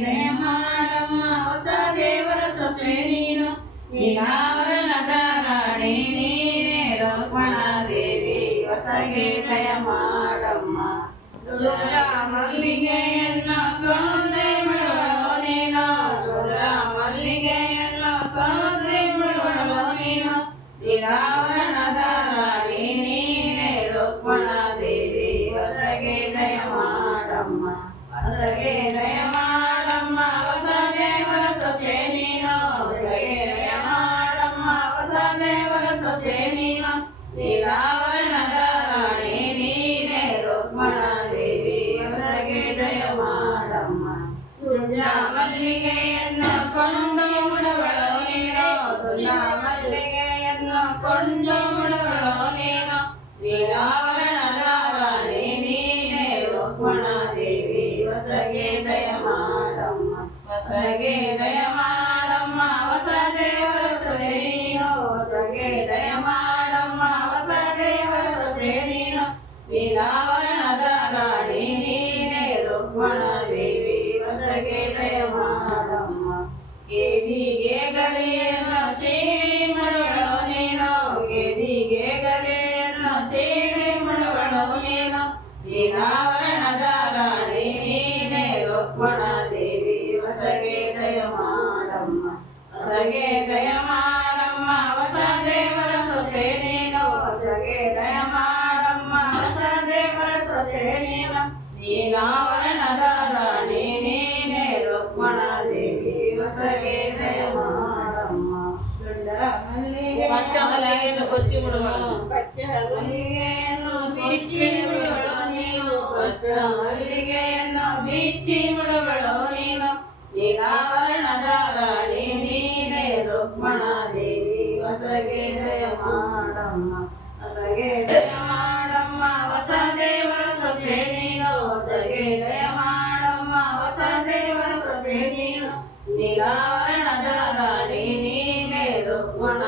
ದಯ ಮಾಡಮ್ಮ ಹೊಸ ದೇವರ ಸೊಸೆ ನೀನು ನೀಲಾವರಣದ ರಾಣಿ ನೀನೇ ರುಕ್ಮಣ ದೇವಿ ಹೊಸಗೆ ದಯ ಮಾಡಮ್ಮ ಸುರ ಮಲ್ಲಿಗೆಯನ್ನ ಸೌಂದೆ ಮುಳುವಳೋ ನೀನು ಸುರ ಮಲ್ಲಿಗೆಯನ್ನ ಸೌಂದೆ ಮುಳುವಳೋ ನೀನು ನೀಲಾವರಣದ ರಾಣಿ ನೀನೇ ರುಕ್ಮಣ ದೇವಿ ಹೊಸಗೆ ದಯ ಮಾಡಮ್ಮ ಹೊಸಗೆ ದಯ ಮಾಡಮ್ಮ ಹೊಸ ದೇವರ ಸೊಸೆ ನೀನು ಹೊಸಗೆ ದಯ ಮಾಡಮ್ಮ ಹೊಸ ದೇವರ ಸೊಸೆ ನೀನು ನೀಲಾವರಣದ ರಾಣಿ ನೀನೇ ರುಕ್ಮಣ ದೇವಿ ಹೊಸಗೆ ದಯ ಮಾಡಮ್ಮ ತುಳ ಮಲ್ಲಿಗೆಯನ್ನು ಕೊಂಡು ಮುಡುವಳೋ ನೀನು ತುಳ ಮಲ್ಲಿಗೆಯನ್ನು ಕೊಂಡು ಮುಡುವಳೋ ನೀನು ನೀಲಾವರಣದ ರಾಣಿ ನೀನೇ ರುಕ್ಮಣ ದೇವಿ ಹೊಸಗೆ ದಯ ಮಾಡಮ್ಮ ಹೊಸಗೆ ದಯ ಮಾಡಮ್ಮ ಹೊಸ ದೇವರ ಸೊಸೆ ನೀನು ಹೊಸಗೆ ದಯ ಮಾಡಮ್ಮ ಹೊಸ ದೇವರ ಸೊಸೆ ನೀನು ನೀಲಾವರಣದ ರಾಣಿ ನೀನೇ ರುಕ್ಮಣ ದೇವಿ ಹೊಸಗೆ ದಯ ಮಾಡಮ್ಮ ಗೆದಿಗೆ ಗರಿಯನ್ನು ಸೀಳಿ ಮುಳುವಳೋ ನೀನು ಗೆದಿಗೆ ಗರಿಯನ್ನು ಸೀಳಿ ಮುಳುವಳೋ ನೀನು ನೀಲಾವರಣದ ರಾಣಿ ನೀನೇ ರುಕ್ಮಣ ದೇವಿ ಹೊಸಗೆ ದಯ ಮಾಡಮ್ಮ ಹೊಸಗೆ ದಯ ಮಾಡಮ್ಮ ಹೊಸ ದೇವರ ಸೊಸೆ ನೀನು ಹೊಸಗೆ ದಯ ಮಾಡಮ್ಮ ಹೊಸ ದೇವರ ಸೊಸೆ ನೀನು ನೀಲಾವರಣದ ರಾಣಿ ನೀನೇ ರುಕ್ಮಣ ದೇವಿ ಹೊಸಗೆ ದಯ ಮಾಡಮ್ಮ ಸುಂದರ ಮಲ್ಲಿಗೆ ಪಚ್ಚ ಮಲ್ಲಿಗೆಯನ್ನು ಕೊಚ್ಚಿ ಮುಡುವಳು ಪಚ್ಚ ಮಲ್ಲಿಗೆಯನ್ನು ಬಿಚ್ಚಿ ಮುಡುವಳು ನೀನು ಪಚ್ಚ ಮಲ್ಲಿಗೆಯನ್ನು ಬಿಚ್ಚಿ ಮುಡುವಳು ನೀನು ನೀಲಾವರಣದ ರಾಣಿ ನೀನೇ ರುಕ್ಮಣ ದೇವಿ ಹೊಸಗೆ ದಯ ಮಾಡಮ್ಮ ಹೊಸಗೆ ದಯ ಮಾಡಮ್ಮ ಹೊಸ ದೇವರ ಸೊಸೆ ನೀನು ಹೊಸಗೆ ದಯ ಮಾಡಮ್ಮ ಹೊಸ ದೇವರ ಸೊಸೆ ನೀನು ನೀಲಾವರಣದ ರಾಣಿ ನೀನೇ ರುಕ್ಮಣ